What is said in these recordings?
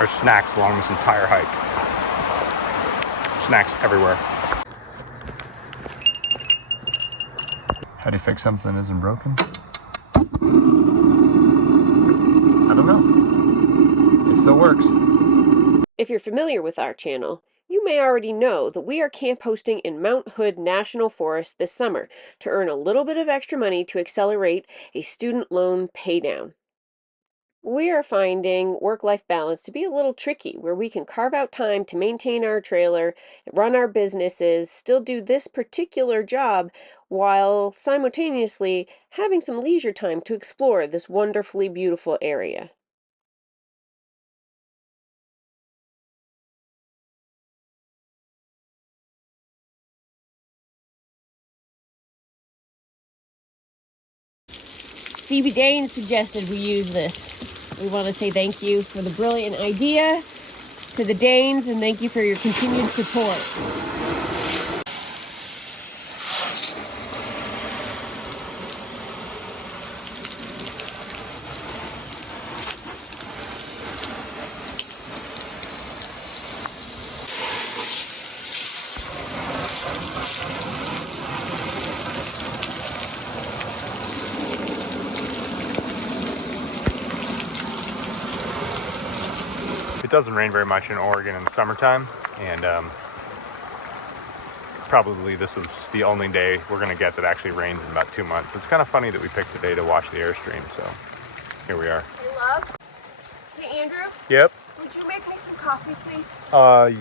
There's snacks along this entire hike. Snacks everywhere. How do you fix something that isn't broken? I don't know. It still works. If you're familiar with our channel, you may already know that we are camp hosting in Mount Hood National Forest this summer to earn a little bit of extra money to accelerate a student loan paydown. We are finding work-life balance to be a little tricky, where we can carve out time to maintain our trailer, run our businesses, still do this particular job, while simultaneously having some leisure time to explore this wonderfully beautiful area. CB Dane suggested we use this. We want to say thank you for the brilliant idea to the Danes, and thank you for your continued support. It doesn't rain very much in Oregon in the summertime, and probably this is the only day we're gonna get that actually rains in about 2 months. It's kind of funny that we picked today to watch the Airstream, so here we are. Hey, love. Hey, Andrew. Yep. Would you make me some coffee, please?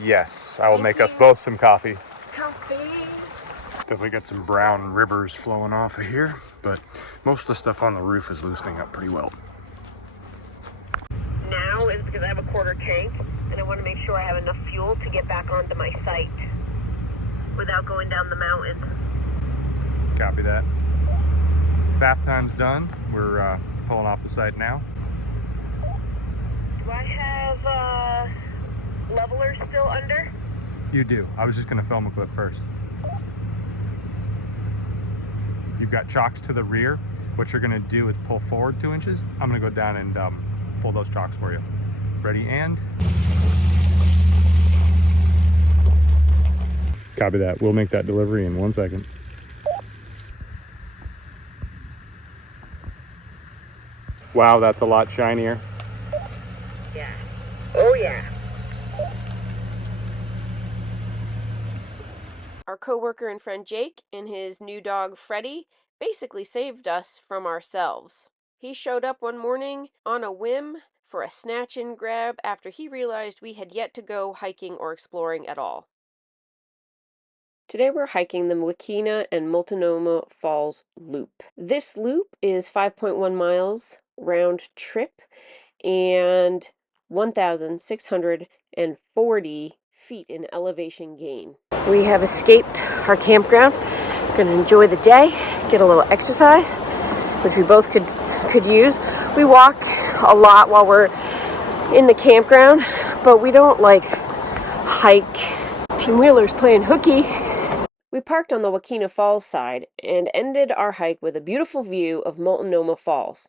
Yes. I will make us both some coffee. Coffee. Definitely got some brown rivers flowing off of here, but most of the stuff on the roof is loosening up pretty well. Now is because I have a quarter tank, and I want to make sure I have enough fuel to get back onto my site without going down the mountain. Copy that. Bath time's done. We're pulling off the site now. Do I have levelers still under? You do. I was just going to film a clip first. You've got chocks to the rear. What you're going to do is pull forward 2 inches. I'm going to go down and pull those chocks for you. Ready, and? Copy that. We'll make that delivery in 1 second. Wow, that's a lot shinier. Yeah. Oh yeah. Our coworker and friend Jake and his new dog Freddie basically saved us from ourselves. He showed up one morning on a whim for a snatch and grab after he realized we had yet to go hiking or exploring at all. Today we're hiking the Wahkeena and Multnomah Falls Loop. This loop is 5.1 miles round trip and 1,640 feet in elevation gain. We have escaped our campground. We're going to enjoy the day, get a little exercise, which we both could use. We walk a lot while we're in the campground, but we don't like hike. Team Wheeler's playing hooky. We parked on the Wahkeena Falls side and ended our hike with a beautiful view of Multnomah Falls.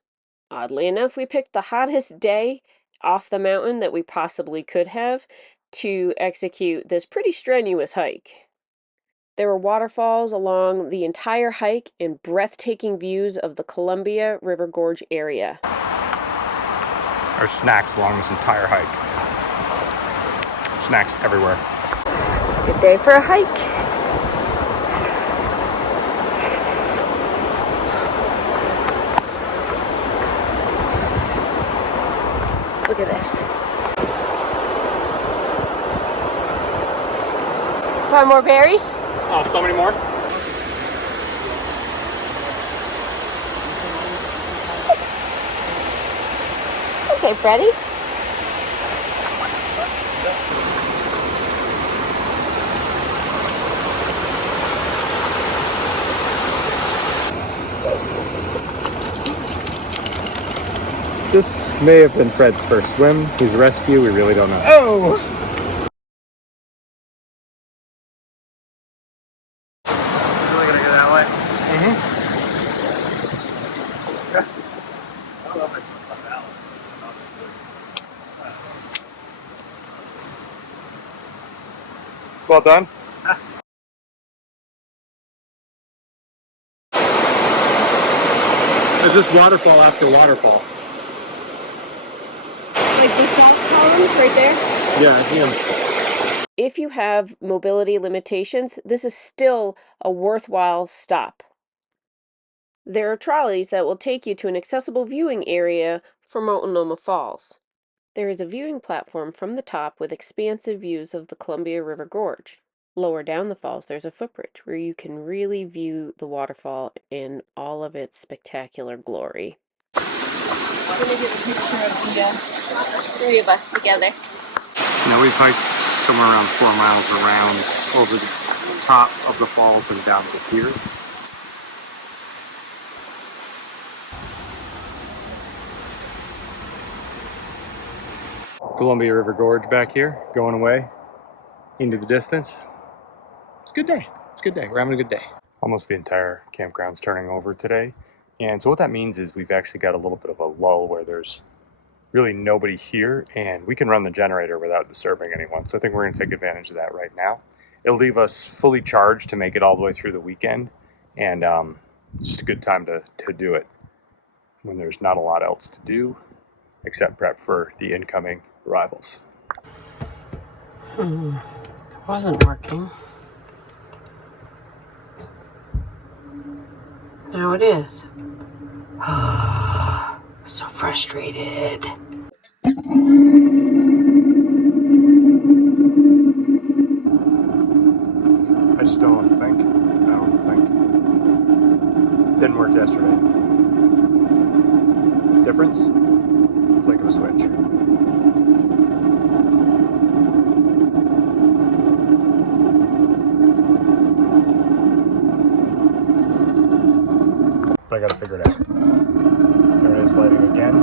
Oddly enough, we picked the hottest day off the mountain that we possibly could have to execute this pretty strenuous hike. There were waterfalls along the entire hike and breathtaking views of the Columbia River Gorge area. There's snacks along this entire hike. Snacks everywhere. Good day for a hike. Look at this. Find more berries? Oh, so many more? Okay, Freddie. This may have been Fred's first swim. He's a rescue, we really don't know. Oh! Really gonna go that way? Well done. There's just waterfall after waterfall. Like the salt columns right there? Yeah, I see them. If you have mobility limitations, this is still a worthwhile stop. There are trolleys that will take you to an accessible viewing area for Multnomah Falls. There is a viewing platform from the top with expansive views of the Columbia River Gorge. Lower down the falls, there's a footbridge where you can really view the waterfall in all of its spectacular glory. I'm going to get a picture of the three of us together. Now we've hiked somewhere around 4 miles around over the top of the falls and down to here. Columbia River Gorge back here, going away into the distance. It's a good day. It's a good day. We're having a good day. Almost the entire campground's turning over today. And so what that means is we've actually got a little bit of a lull where there's really nobody here and we can run the generator without disturbing anyone. So I think we're going to take advantage of that right now. It'll leave us fully charged to make it all the way through the weekend. And it's just a good time to do it when there's not a lot else to do except prep for the incoming arrivals. It wasn't working. Now it is. So frustrated. I just don't want to think. I don't want to think. Didn't work yesterday. Difference? Flick of a switch. But I gotta figure it out. There it is, lighting again.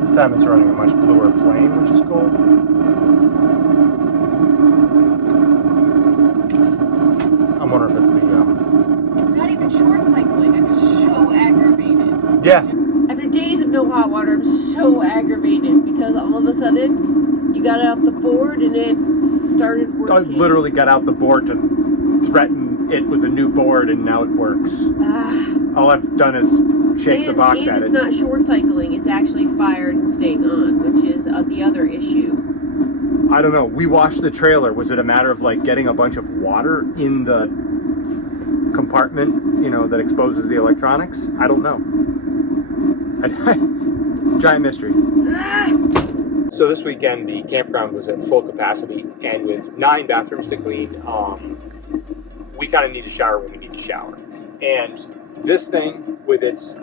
This time it's running a much bluer flame, which is cool. I'm wondering if it's the It's not even short cycling. I'm so aggravated. yeah. After days of no hot water, I'm so aggravated because all of a sudden you got out the board and it started I working. literally got out the board to threaten it with a new board and now it works. All I've done is shake the box at it. It's not short cycling, it's actually fired and staying on, which is the other issue. I don't know. We washed the trailer. Was it a matter of like getting a bunch of water in the compartment, you know, that exposes the electronics? I don't know. Giant mystery. So this weekend the campground was at full capacity and with 9 bathrooms to clean, we kind of need to shower when we need to shower. And this thing with its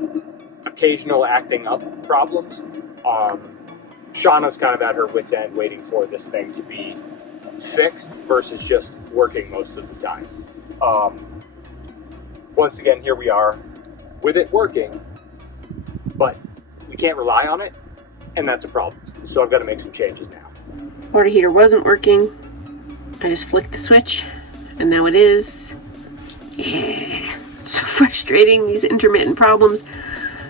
occasional acting up problems, Shauna's kind of at her wit's end waiting for this thing to be fixed versus just working most of the time. Once again, here we are with it working, but we can't rely on it, and that's a problem. So I've got to make some changes now. Water heater wasn't working. I just flicked the switch, and now it is. Yeah. It's so frustrating, these intermittent problems.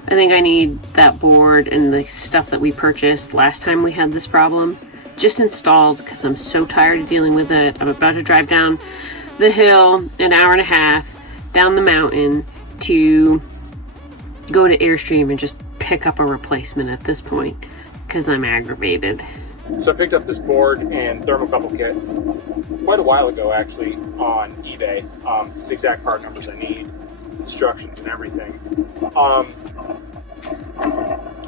I think I need that board and the stuff that we purchased last time we had this problem just installed because I'm so tired of dealing with it. I'm about to drive down the hill an hour and a half down the mountain to go to Airstream and just pick up a replacement at this point because I'm aggravated. So I picked up this board and thermocouple kit quite a while ago actually on eBay. It's the exact part numbers I need, instructions and everything.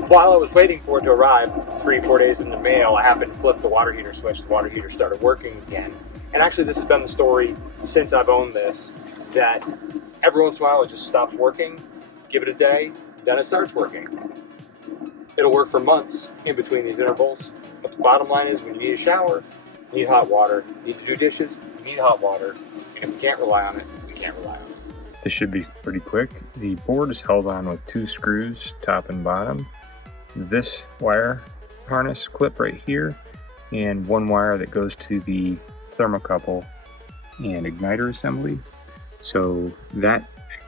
While I was waiting for it to arrive 3-4 days in the mail, I happened to flip the water heater switch. The water heater started working again. And actually this has been the story since I've owned this, that every once in a while it just stops working, give it a day, then it starts working. It'll work for months in between these intervals. But the bottom line is when you need a shower, you need hot water. You need to do dishes, you need hot water. And if we can't rely on it, we can't rely on it. This should be pretty quick. The board is held on with 2 screws, top and bottom. This wire harness clip right here, and 1 wire that goes to the thermocouple and igniter assembly. So that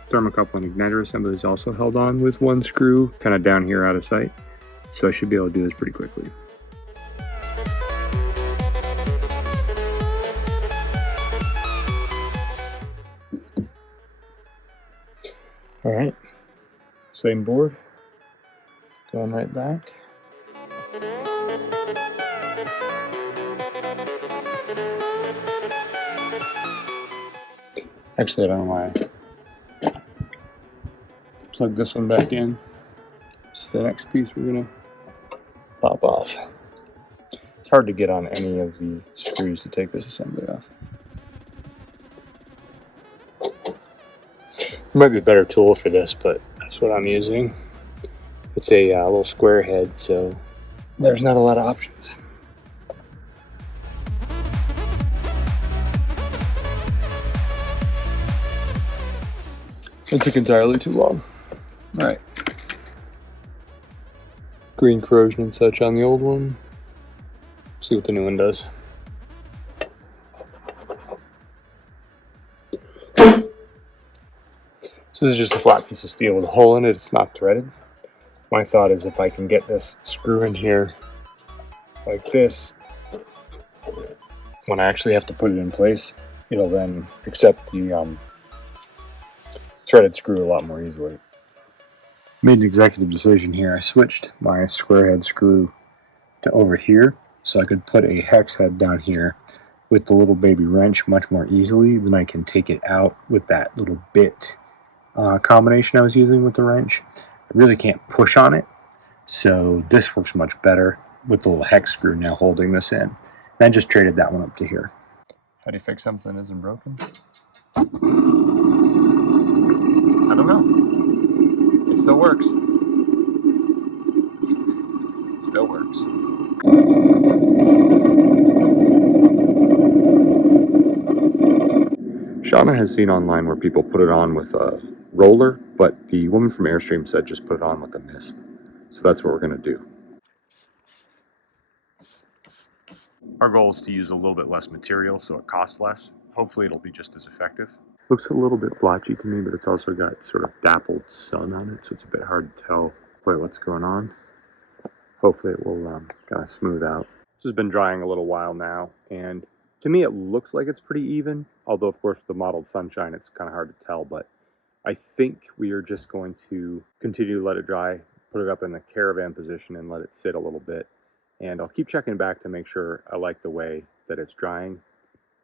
thermocouple and igniter assembly is also held on with 1 screw, kind of down here out of sight. So I should be able to do this pretty quickly. Alright, same board, going right back. Actually, I don't know why I plug this one back in. It's the next piece we're gonna pop off. It's hard to get on any of the screws to take this assembly off. There might be a better tool for this, but that's what I'm using. It's a little square head, so there's not a lot of options. It took entirely too long. All right. Green corrosion and such on the old one. See what the new one does. So this is just a flat piece of steel with a hole in it. It's not threaded. My thought is if I can get this screw in here like this, when I actually have to put it in place, it'll then accept the threaded screw a lot more easily. Made an executive decision here. I switched my square head screw to over here so I could put a hex head down here with the little baby wrench much more easily. Then I can take it out with that little bit combination I was using with the wrench. I really can't push on it, so this works much better with the little hex screw now holding this in. And I just traded that one up to here. How do you fix something that isn't broken? I don't know. It still works. It still works. Shauna has seen online where people put it on with a roller, but the woman from Airstream said just put it on with a mist. So that's what we're going to do. Our goal is to use a little bit less material so it costs less. Hopefully it'll be just as effective. Looks a little bit blotchy to me, but it's also got sort of dappled sun on it, so it's a bit hard to tell quite what's going on. Hopefully it will kind of smooth out. This has been drying a little while now, and to me it looks like it's pretty even, although of course with the mottled sunshine it's kind of hard to tell, but I think we are just going to continue to let it dry, put it up in the caravan position and let it sit a little bit. And I'll keep checking back to make sure I like the way that it's drying.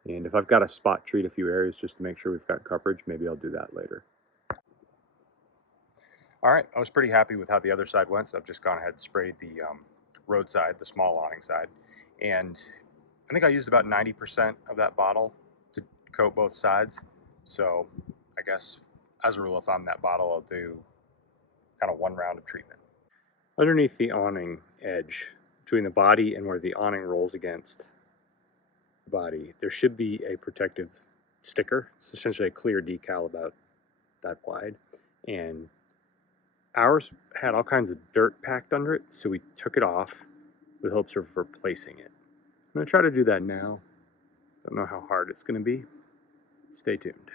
And if I've got to spot treat a few areas just to make sure we've got coverage, maybe I'll do that later. All right, I was pretty happy with how the other side went, so I've just gone ahead and sprayed the road side, the small awning side. And I think I used about 90% of that bottle to coat both sides. So I guess as a rule of thumb, that bottle I'll do kind of one round of treatment. Underneath the awning edge, between the body and where the awning rolls against the body, there should be a protective sticker. It's essentially a clear decal about that wide. And ours had all kinds of dirt packed under it, so we took it off with hopes of replacing it. I'm going to try to do that now. Don't know how hard it's going to be. Stay tuned.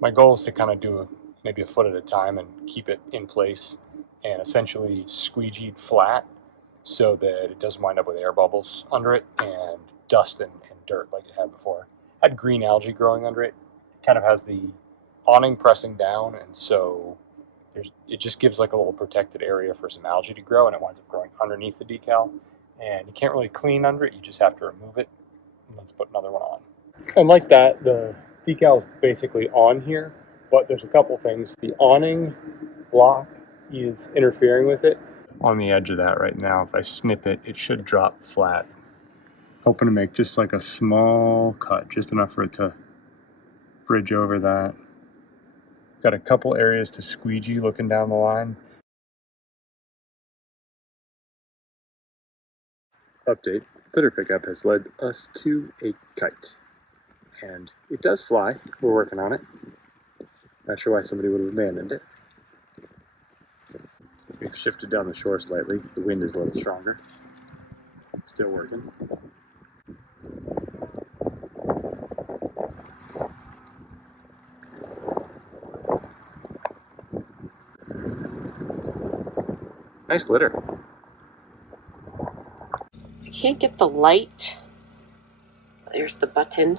My goal is to kind of do maybe a foot at a time and keep it in place and essentially squeegee flat so that it doesn't wind up with air bubbles under it and dust and dirt like it had before. It had green algae growing under it. It kind of has the awning pressing down, and so it just gives like a little protected area for some algae to grow, and it winds up growing underneath the decal. And you can't really clean under it, you just have to remove it. And let's put another one on. And like that, the decal is basically on here, but there's a couple things. The awning block is interfering with it. On the edge of that right now, if I snip it, it should drop flat. Hoping to make just like a small cut, just enough for it to bridge over that. Got a couple areas to squeegee looking down the line. Update, litter pickup has led us to a Kite. And it does fly, we're working on it. Not sure why somebody would have abandoned it. We've shifted down the shore slightly, the wind is a little stronger. Still working. Nice litter. I can't get the light. There's the button.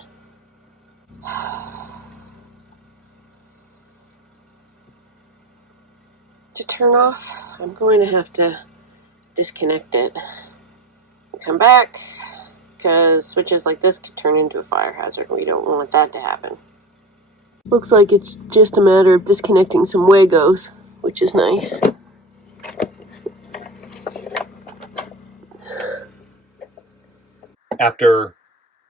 to turn off, I'm going to have to disconnect it and come back, because switches like this could turn into a fire hazard. We don't want that to happen. Looks like it's just a matter of disconnecting some Wagos, which is nice. After,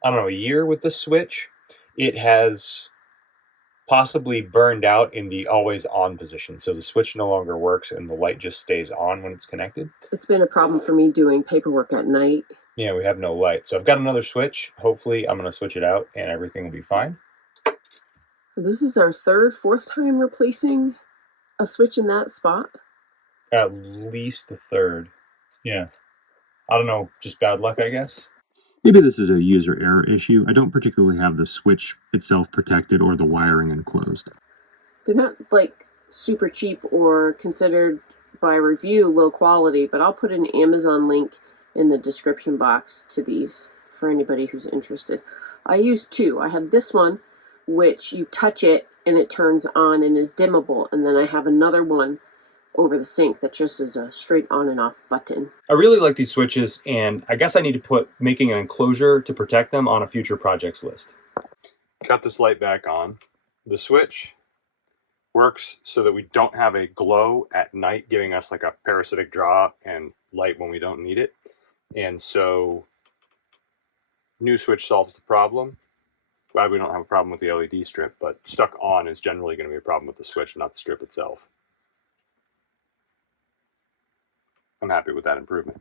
I don't know, a year with the switch, it has possibly burned out in the always on position. So the switch no longer works and the light just stays on when it's connected. It's been a problem for me doing paperwork at night. Yeah, we have no light. So I've got another switch. Hopefully I'm going to switch it out and everything will be fine. This is our fourth time replacing a switch in that spot. At least the third. Yeah. I don't know, just bad luck, I guess. Maybe this is a user error issue. I don't particularly have the switch itself protected or the wiring enclosed. They're not like super cheap or considered by review low quality, but I'll put an Amazon link in the description box to these for anybody who's interested. I use two. I have this one, which you touch it and it turns on and is dimmable, and then I have another one over the sink that just is a straight on and off button. I really like these switches, and I guess I need to put making an enclosure to protect them on a future projects list. Got this light back on. The switch works so that we don't have a glow at night giving us like a parasitic draw and light when we don't need it. And so new switch solves the problem. Glad we don't have a problem with the LED strip, but stuck on is generally going to be a problem with the switch, not the strip itself. I'm happy with that improvement.